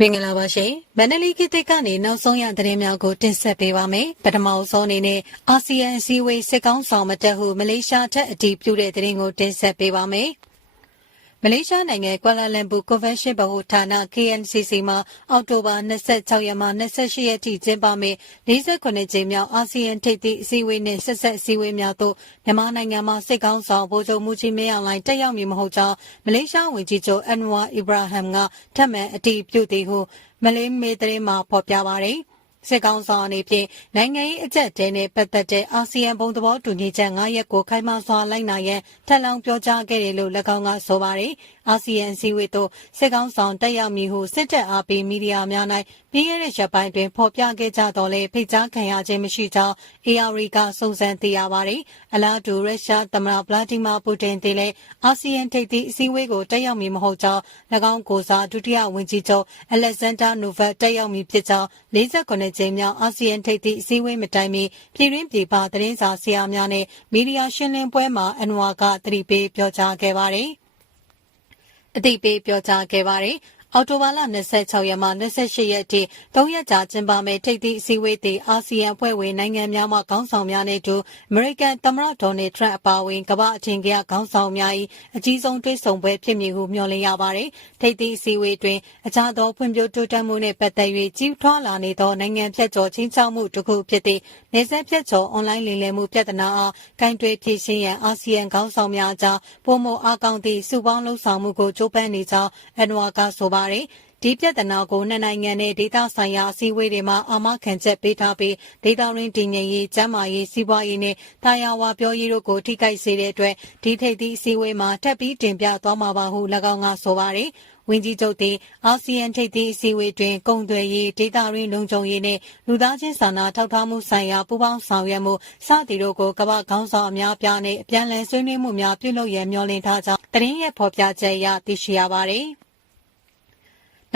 မင်္ဂလာပါရှင်မန္တလေးကိတ်ကနေနောက်ဆုံးရသတင်းများကိုတင်ဆက်ပေးပါမယ်ပထမဆုံးအနေနဲ့အာဆီယံအစည်းအဝေးစစ်ကောင်းဆောင်မတက်ဟုမလေးရှားထက်အတည်ပြုတဲ့သတင်းကိုတင်ဆက်ပေးပါမယ် မလေးရှားနိုင်ငံကွာလာလမ်ပူကွန်ဗင်းရှင်းဗဟိုဌာန KNCC မှာအောက်တိုဘာ26ရက်မှ28ရက်ထိကျင်းပမယ့်48ကြိမ်မြောက်အာဆီယံထိပ်သီးအစည်းအဝေးနဲ့ဆက်ဆက်အစည်းအဝေးများသို့မြန်မာနိုင်ငံမှာစစ်ကောင်းဆောင်ဗိုလ်ချုပ်မှုကြီးမင်းအောင်လှိုင်တက်ရောက်မည်မဟုတ်ကြောင်းမလေးရှားဝန်ကြီးချုပ်အန်ဝါအီဘရာဟမ်ကထပ်မံအတည်ပြုသည်ဟုမလေးမေသတင်းမှာဖော်ပြပါတယ်။ စစ်ကောင်ဆောင်အနေဖြင့်နိုင်ငံရေးအကြက်တဲနဲ့ပတ်သက်တဲ့အာဆီယံဘုံသဘောတူညီချက်9ရက်ကိုခိုင်မာစွာလိုက်နာရန်ထပ်လောင်းပြောကြားခဲ့တယ်လို့၎င်းကဆိုပါတယ်။ အာဆီယံစည်းဝေးသို့စစ်ကောင်ဆောင်တက်ရောက်မည်ဟုစစ်တပ်အားပေးမီဒီယာများ၌ပြီးခဲ့တဲ့ရက်ပိုင်းတွင်ဖော်ပြခဲ့ကြတော်လဲဖိတ်ကြားခံရခြင်းမရှိကြောင်း AR ကစုံစမ်းသိရပါတယ်။အလားတူရုရှားသမ္မတဗလာဒီမာပူတင်တည်လဲအာဆီယံထိပ်သီးအစည်းအဝေးကိုတက်ရောက်မည်မဟုတ်ကြောင်း၎င်းကိုစားဒုတိယဝန်ကြီးချုပ်အလက်ဇန်ဒါနိုဗက်တက်ရောက်မည်ဖြစ်ကြောင်း49ကြိမ်မြောက်အာဆီယံထိပ်သီးအစည်းအဝေးမတိုင်မီပြည်တွင်းပြည်ပသတင်းစာဆရာများနဲ့မီဒီယာရှင်းလင်းပွဲမှာအန်ဝါကသတိပေးပြောကြားခဲ့ပါတယ်။ အသိပေးပြောကြားခဲ့ပါတယ်။ အော်တိုဘာလ26ရက်မှ28ရက်ထိ၃ရက်ကြာကျင်းပမယ့်ထိပ်သီးအစည်းအဝေးသည်အာဆီယံအဖွဲ့ဝင်နိုင်ငံများမှခေါင်းဆောင်များနဲ့အတူအမေရိကန်သမ္မတဒေါ်နယ်ထရန့်အပါအဝင်ကမ္ဘာအထင်ကရခေါင်းဆောင်များ၏အကြီးဆုံးတွေ့ဆုံပွဲဖြစ်မည်ဟုမျှော်လင့်ရပါတယ်။ထိပ်သီးအစည်းအဝေးတွင်အခြားသောဖွံ့ဖြိုးတိုးတက်မှုနှင့်ပတ်သက်၍ကြီးထွားလာနေသောနိုင်ငံဖြတ်ကျော်ချင်းချောက်မှုတစ်ခုဖြစ်သည့်နေဆက်ဖြတ်ကျော်အွန်လိုင်းလိမ်လည်မှုပြဿနာအားကင်တွယ်ဖြေရှင်းရန်အာဆီယံခေါင်းဆောင်များအကြားပုံမအားကောင်းသည့်စုပေါင်းလှုပ်ဆောင်မှုကိုကြိုးပမ်းနေကြောင်းအန်ဝါကဆိုပါတယ်။ဒီပြဿနာကိုနှစ်နိုင်ငံနဲ့ဒေသဆိုင်ရာအစည်းအဝေးတွေမှာအာမခံချက်ပေးထားပြီးဒေသရင်းတည်ငြိမ်ရေးကျန်းမာရေးစီးပွားရေးနဲ့တာယာဝါပြောရေးတို့ကိုထိခိုက်စေတဲ့အတွက်ဒီထိပ်သီးအစည်းအဝေးမှာထပ်ပြီးတင်ပြသွားမှာပါဟု၎င်းကဆိုပါတယ်။ဝန်ကြီးချုပ်သည်အာဆီယံထိပ်သီးအစည်းအဝေးတွင်ကုန်သွယ်ရေးဒေသရင်းလုံခြုံရေးနှင့်လူသားချင်းစာနာထောက်ထားမှုဆိုင်ရာပူးပေါင်းဆောင်ရွက်မှုစသည်တို့ကိုကမ္ဘာခေါင်းဆောင်အများပြားနှင့်အပြန်အလှန်ဆွေးနွေးမှုများပြုလုပ်ရန်မျှော်လင့်ထားကြောင်းသတင်းရဲ့ဖော်ပြချက်အရသိရှိရပါသည်။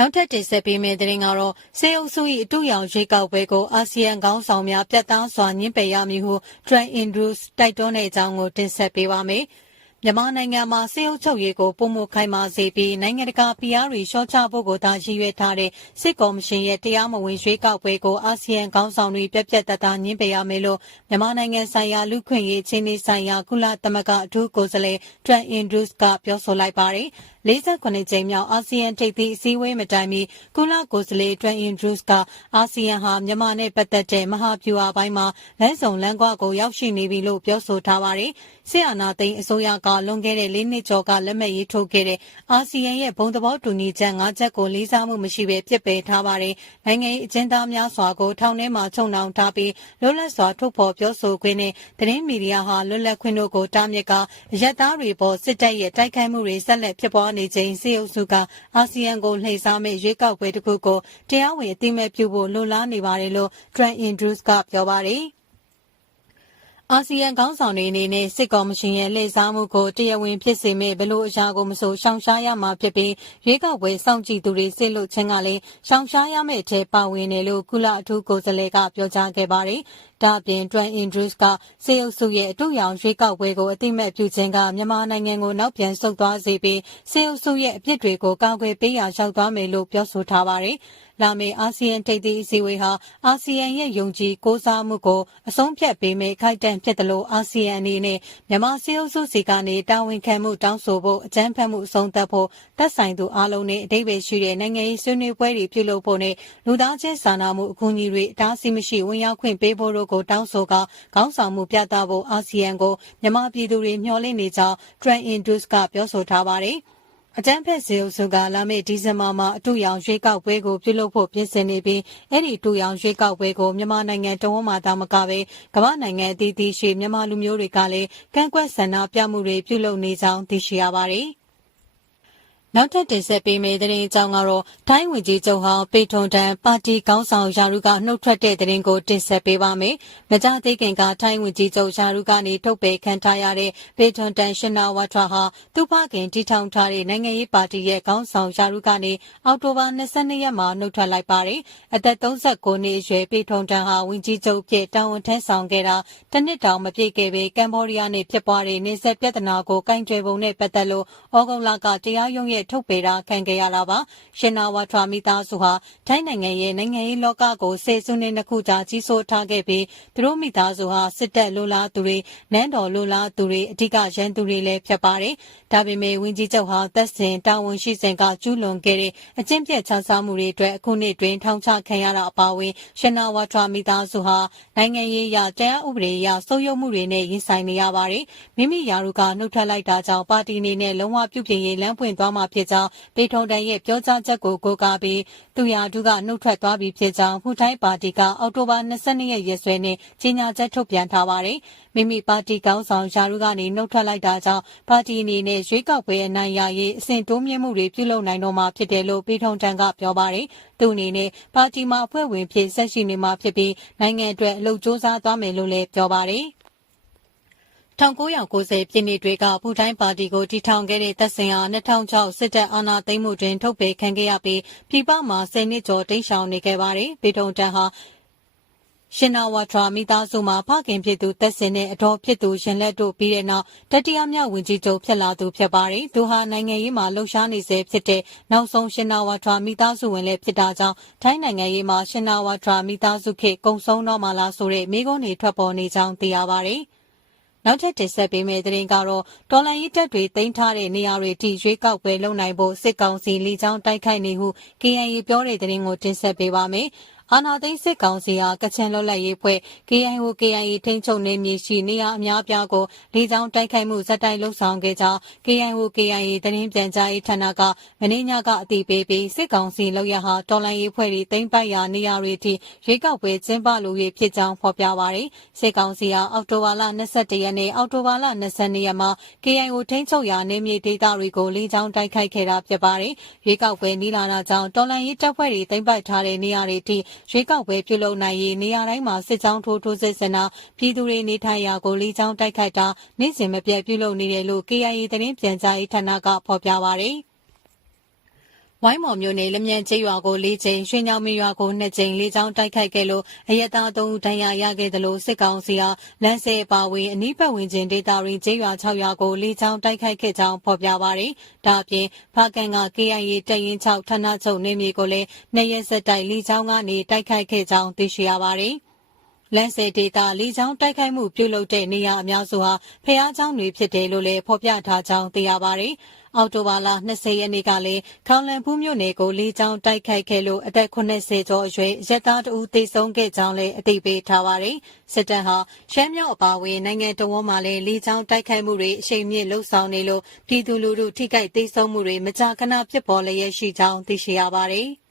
နောက်ထပ်တင်ဆက်ပေးမယ့်သတင်းကတော့စေအုပ်စု၏အတူရောင်ရွေးကောက်ပွဲကိုအာဆီယံခေါင်းဆောင်များပြတ်သားစွာညှင်းပယ်ရမည်ဟု Trent Andrews တိုက်တွန်းတဲ့အကြောင်းကိုတင်ဆက်ပေးပါမယ်။မြန်မာနိုင်ငံမှာစေအုပ်ချုပ်ရေးကိုပုံမခိုင်မာစေပြီးနိုင်ငံတကာဖိအားတွေလျှော့ချဖို့ကိုသာရည်ရွယ်ထားတဲ့စစ်ကော်မရှင်ရဲ့တရားမဝင်ရွေးကောက်ပွဲကိုအာဆီယံခေါင်းဆောင်တွေပြက်ပြက်တသားညှင်းပယ်ရမယ်လို့မြန်မာနိုင်ငံဆိုင်ရာလူခွင့်ရေးချင်းနေဆိုင်ရာကုလသမဂ္ဂအထူးကိုယ်စားလှယ် Trent Andrews ကပြောဆိုလိုက်ပါတယ်။48 ကြိမ်မြောက် အာဆီယံထိပ်သီးအစည်းအဝေးမတိုင်မီ ကုလကိုယ်စားလှယ် Trent Andrews က အာဆီယံဟာ မြန်မာနဲ့ပတ်သက်တဲ့ မဟာဗျူဟာပိုင်းမှာ လမ်းဆောင်လမ်းကွာကို ရောက်ရှိနေပြီလို့ ပြောဆိုထားပါတယ်။ဆီယနာသိန်းအစိုးရက လွန်ခဲ့တဲ့ ၄ နှစ်ကျော်က လက်မှတ်ရေးထိုးခဲ့တဲ့ အာဆီယံရဲ့ ဘုံသဘောတူညီချက် ၅ ချက်ကို လေးစားမှုမရှိဘဲပြစ်ပယ်ထားပါတယ်။နိုင်ငံရေးအကျဉ်းသားများစွာကို ထောင်ထဲမှာ ချုပ်နှောင်ထားပြီး လွတ်လပ်စွာ ထုတ်ဖော်ပြောဆိုခွင့်နဲ့ သတင်းမီဒီယာဟာ လွတ်လပ်ခွင့်တို့ကို တားမြစ်ကအရက်သားတွေပေါ် စစ်တပ်ရဲ့ တိုက်ခိုက်မှုတွေ ဆက်လက်ဖြစ်ပွားနေချိန်စေအုပ်စုကအာဆီယံကိုလှည့်စားမဲ့ရွေးကောက်ပွဲတစ်ခုကိုတရားဝင်အသိမဲ့ပြုဖို့လိုလားနေပါတယ်လို့ Trent Andrews ကပြောပါတယ်။အာဆီယံခေါင်းဆောင်တွေအနေနဲ့စစ်ကော်မရှင်ရဲ့လှည့်စားမှုကိုတရားဝင်ဖြစ်စေမဲ့ဘလို့အရာကိုမဆိုရှောင်ရှားရမှာဖြစ်ပြီးရွေးကောက်ပွဲစောင့်ကြည့်သူတွေစစ်လို့ချင်းကလည်းရှောင်ရှားရမယ့်အထက်ပါဝင်တယ်လို့ကုလအထူးကိုယ်စားလှယ်ကပြောကြားခဲ့ပါတယ်။ ဒါ့အပြင် Trent Andrews ကစေအုပ်စုရဲ့ အတူရောင်ရွေးကောက်ပွဲကိုအတိမတ်ပြုခြင်းက မြန်မာနိုင်ငံကို နောက်ပြန်ဆုတ်သွားစေပြီးစေအုပ်စုရဲ့ အပြစ်တွေကို ကာကွယ်ပေးရရောက်သွားမယ်လို့ ပြောဆိုထားပါတယ်။လာမယ့် အာဆီယံ ထိပ်သီးအစည်းအဝေးဟာ အာဆီယံရဲ့ ယုံကြည်ကိုးစားမှုကို အဆုံးဖြတ်ပေးမယ့်ခိုက်တန့်ဖြစ်တယ်လို့အာဆီယံအနေနဲ့ မြန်မာစီအုပ်စုစီကနေ တာဝန်ခံမှုတောင်းဆိုဖို့ အကြမ်းဖက်မှု အဆုံးသတ်ဖို့ သက်ဆိုင်သူအလုံးနဲ့အတိတ်ပဲရှိတဲ့ နိုင်ငံရေးဆွေးနွေးပွဲတွေ ပြုလုပ်ဖို့နဲ့ လူသားချင်းစာနာမှု အကူအညီတွေ အတားအဆီးမရှိ ဝင်ရောက်ခွင့်ပေးဖို့တို့ကိုတောင်းဆိုကခေါင်းဆောင်မှုပြသဖို့အာဆီယံကိုမြန်မာပြည်သူတွေမျှော်လင့်နေကြောင်း Trent Indus ကပြောဆိုထားပါတယ်။အကြမ်းဖက်စေအုပ်စုကလာမယ့်ဒီဇင်ဘာမှာအတူရောင်ရွေးကောက်ပွဲကိုပြုလုပ်ဖို့ပြင်ဆင်နေပြီးအဲ့ဒီအတူရောင်ရွေးကောက်ပွဲကိုမြန်မာနိုင်ငံတဝန်းမှာသာမကပဲကမ္ဘာနိုင်ငံအသီးသီးရှိမြန်မာလူမျိုးတွေကလည်းကန့်ကွက်ဆန္ဒပြမှုတွေပြုလုပ်နေကြောင်းသိရှိရပါတယ်။ နောက်ထပ်တင်ဆက်ပေးမယ့်သတင်းအကြောင်းကတော့ထိုင်းဝန်ကြီးချုပ်ဟောင်းပေထွန်တန်ပါတီကောင်းဆောင်ယာရုကနှုတ်ထွက်တဲ့သတင်းကိုတင်ဆက်ပေးပါမယ်။မကြသေးခင်ကထိုင်းဝန်ကြီးချုပ်ယာရုကနေထုတ်ပယ်ခံထားရတဲ့ပေထွန်တန်ရှင်နာဝါထွာဟာသူ့ဖခင်တီထောင်ထားတဲ့နိုင်ငံရေးပါတီရဲ့ကောင်းဆောင်ယာရုကနေအောက်တိုဘာ22ရက်မှာနှုတ်ထွက်လိုက်ပါတယ်။အသက်39နှစ်အရွယ်ပေထွန်တန်ဟာဝန်ကြီးချုပ်ဖြစ်တာဝန်ထမ်းဆောင်ခဲ့တာတနှစ်တောင်မပြည့်ခဲ့ပေကမ်ဘောဒီးယားနဲ့ဖြစ်ပွားတဲ့နေဆက်ပြဿနာကိုကင်တွယ်ပုံနဲ့ပတ်သက်လို့ဩဂုတ်လကတရားရုံးရဲ့ထုတ်ပေတာခံခဲ့ရတာပါရှင်နာဝါထွာမိသားစုဟာထိုင်းနိုင်ငံရဲ့နိုင်ငံရေးလောကကိုဆယ်စုနှစ်နှစ်ခုကြာကြီးစိုးထားခဲ့ပြီးသူတို့မိသားစုဟာစစ်တပ်လိုလားသူတွေနန်းတော်လိုလားသူတွေအထက်ကရန်သူတွေလည်းဖြစ်ပါတယ်ဒါပေမဲ့ဝင်းကြီးချုပ်ဟာသက်စင်တာဝန်ရှိစဉ်ကကျူးလွန်ခဲ့တဲ့အကျင့်ပြတ်ချစားမှုတွေအတွက်အခုနှစ်တွင်ထောင်ချခံရတာအပါအဝင်ရှင်နာဝါထွာမိသားစုဟာနိုင်ငံရေးရတရားဥပဒေအရစိုးရုံမှုတွေနဲ့ရင်ဆိုင်နေရပါတယ်မိမိယာရုကနှုတ်ထွက်လိုက်တာကြောင့်ပါတီအနေနဲ့လုံးဝပြုပြင်ရေးလမ်းပွင့်သွားမှာဖြစ်ကြောင်းပေထုံတန်ရဲ့ပြောကြားချက်ကိုကိုးကားပြီးသူရာထုကနှုတ်ထွက်သွားပြီဖြစ်ကြောင်းဖူထိုင်းပါတီကအောက်တိုဘာ22ရက်ရက်စွဲနဲ့ကြေညာချက်ထုတ်ပြန်ထားပါတယ်မိမိပါတီကောင်းဆောင်ယာရုကနေနှုတ်ထွက်လိုက်တာကြောင့်ပါတီအနေနဲ့ရွေးကောက်ပွဲအနိုင်ရရေးအစဉ်တိုးမြင့်မှုတွေပြုလုပ်နိုင်တော့မှာဖြစ်တယ်လို့ပေထုံတန်ကပြောပါတယ်သူအနေနဲ့ပါတီမှာအဖွဲ့ဝင်ဖြစ်ဆက်ရှိနေမှာဖြစ်ပြီးနိုင်ငံအတွက်အလုပ်စ조사သွားမယ်လို့လည်းပြောပါတယ် 1990 ပြည့်နှစ်တွေကပူတိုင်းပါတီကိုတီထောင်ခဲ့တဲ့တပ်စင်ဟာ2006စစ်တပ်အာဏာသိမ်းမှုတွင်ထုတ်ပယ်ခံခဲ့ရပြီးပြည်ပမှာ10နှစ်ကျော်တိမ်းရှောင်နေခဲ့ပါတယ်။ပေတုံတန်ဟာရှင်နာဝါထရာမိသားစုမှာဖခင်ဖြစ်သူသက်စင်နဲ့အတော်ဖြစ်သူရှင်လက်တို့ပြီးတဲ့နောက်တတိယမြောက်ဝင်ကြီးချုပ်ဖြစ်လာသူဖြစ်ပါတယ်။သူဟာနိုင်ငံရေးမှာလှုပ်ရှားနေစေဖြစ်တဲ့နောက်ဆုံးရှင်နာဝါထရာမိသားစုဝင်လည်းဖြစ်တာကြောင့်ထိုင်းနိုင်ငံရေးမှာရှင်နာဝါထရာမိသားစုခေကုံဆုံးတော့မှလားဆိုတဲ့မိကုန်းတွေထွက်ပေါ်နေကြောင်းသိရပါတယ်။ နောက်ထပ်တင်ဆက်ပေးမယ့်သတင်းကတော့တော်လန်ရေးတပ်တွေတင်ထားတဲ့နေရာတွေထိရွေးကောက်ပွဲလုပ်နိုင်ဖို့စစ်ကောင်စီလီကြောင်းတိုက်ခိုက်နေဟု KNY ပြောတဲ့သတင်းကိုတင်ဆက်ပေးပါမယ်။ အာနာသိန်းစစ်ကောင်စီဟာကချင်လွတ်လပ်ရေးဖွဲ့ KIO KIA ထိန်းချုပ်နေမြေရှိနေရအများပြားကိုလေကြောင်းတိုက်ခိုက်မှုဇက်တိုက်လှုပ်ဆောင်ခဲ့ကြောင်း KIO KIA သတင်းပြန်ကြားရေးဌာနကမင်းညကအသိပေးပြီးစစ်ကောင်စီလောက်ရဟာတော်လိုင်းရေးဖွဲ့တွေတိမ့်ပိုက်ရာနေရာတွေထိရွေးကောက်ပွဲကျင်းပလိုရေးဖြစ်ကြောင်းဖော်ပြပါရယ်စစ်ကောင်စီဟာအောက်တိုဘာလ22ရက်နေ့အောက်တိုဘာလ22ရက်မှာ KIO ထိန်းချုပ်ရာနေမြေဒေသတွေကိုလေကြောင်းတိုက်ခိုက်ခဲ့တာဖြစ်ပါတယ်ရွေးကောက်ပွဲနီးလာတာကြောင့်တော်လိုင်းရေးတပ်ဖွဲ့တွေတိမ့်ပိုက်ထားတဲ့နေရာတွေထိရွေးကောက်ပွဲပြုလုပ်နိုင်ရေးနေရာတိုင်းမှာစစ်ကြောင်းထိုးထိုးစစ်ဆင်တာပြည်သူတွေနေထိုင်ရာကိုလီကြောင်းတိုက်ခိုက်တာနေ့စဉ်မပြတ်ပြုလုပ်နေတယ်လို့ KIA သတင်းပြန်ကြားရေးဌာနကဖော်ပြပါရယ် ဝိုင်းမော်မြို့နယ်လမြန်ကျေးရွာကို၄ကြိမ်ရွှေညောင်မရွာကို၂ကြိမ်လေးချောင်းတိုက်ခိုက်ခဲ့လို့အရတာ၃ဦးဒဏ်ရာရခဲ့တယ်လို့စစ်ကောင်စီကလမ်းစေပါဝင်အနီးပတ်ဝန်းကျင်ဒေသတွင်ကျေးရွာ၆ရွာကိုလေးချောင်းတိုက်ခိုက်ခဲ့ကြောင်းဖော်ပြပါရယ်။ဒါအပြင်ဖာကန်က KIA တပ်ရင်း၆ဌာနချုပ်နေမြေကိုလည်း၂ရက်ဆက်တိုက်လေးချောင်းကနေတိုက်ခိုက်ခဲ့ကြောင်းသိရှိရပါရယ်။လန်ဆယ်ဒေတာလေးချောင်းတိုက်ခိုက်မှုပြုလုပ်တဲ့နေရာအများစုဟာဖျားချောင်းတွေဖြစ်တယ်လို့လည်းဖော်ပြထားကြောင်းသိရပါတယ်။ အောက်တိုဘာလ20ရက်နေ့ကလည်းခေါင်လန်ဖူးမြို့နယ်ကိုလီချောင်းတိုက်ခိုက်ခဲ့လို့အသက်80ကျော်အရွယ်ရက်သားတဦးသေဆုံးခဲ့ကြောင်းလည်းအသိပေးထားပါတယ်။စစ်တပ်ဟာရှမ်းမြောက်အပါအဝင်နိုင်ငံတော်ဝန်မှလည်းလီချောင်းတိုက်ခိုက်မှုတွေအရှိန်မြင့်လှုပ်ဆောင်နေလို့ပြည်သူလူထုထိခိုက်သေဆုံးမှုတွေမကြာခဏဖြစ်ပေါ်လျက်ရှိကြောင်းသိရှိရပါတယ်။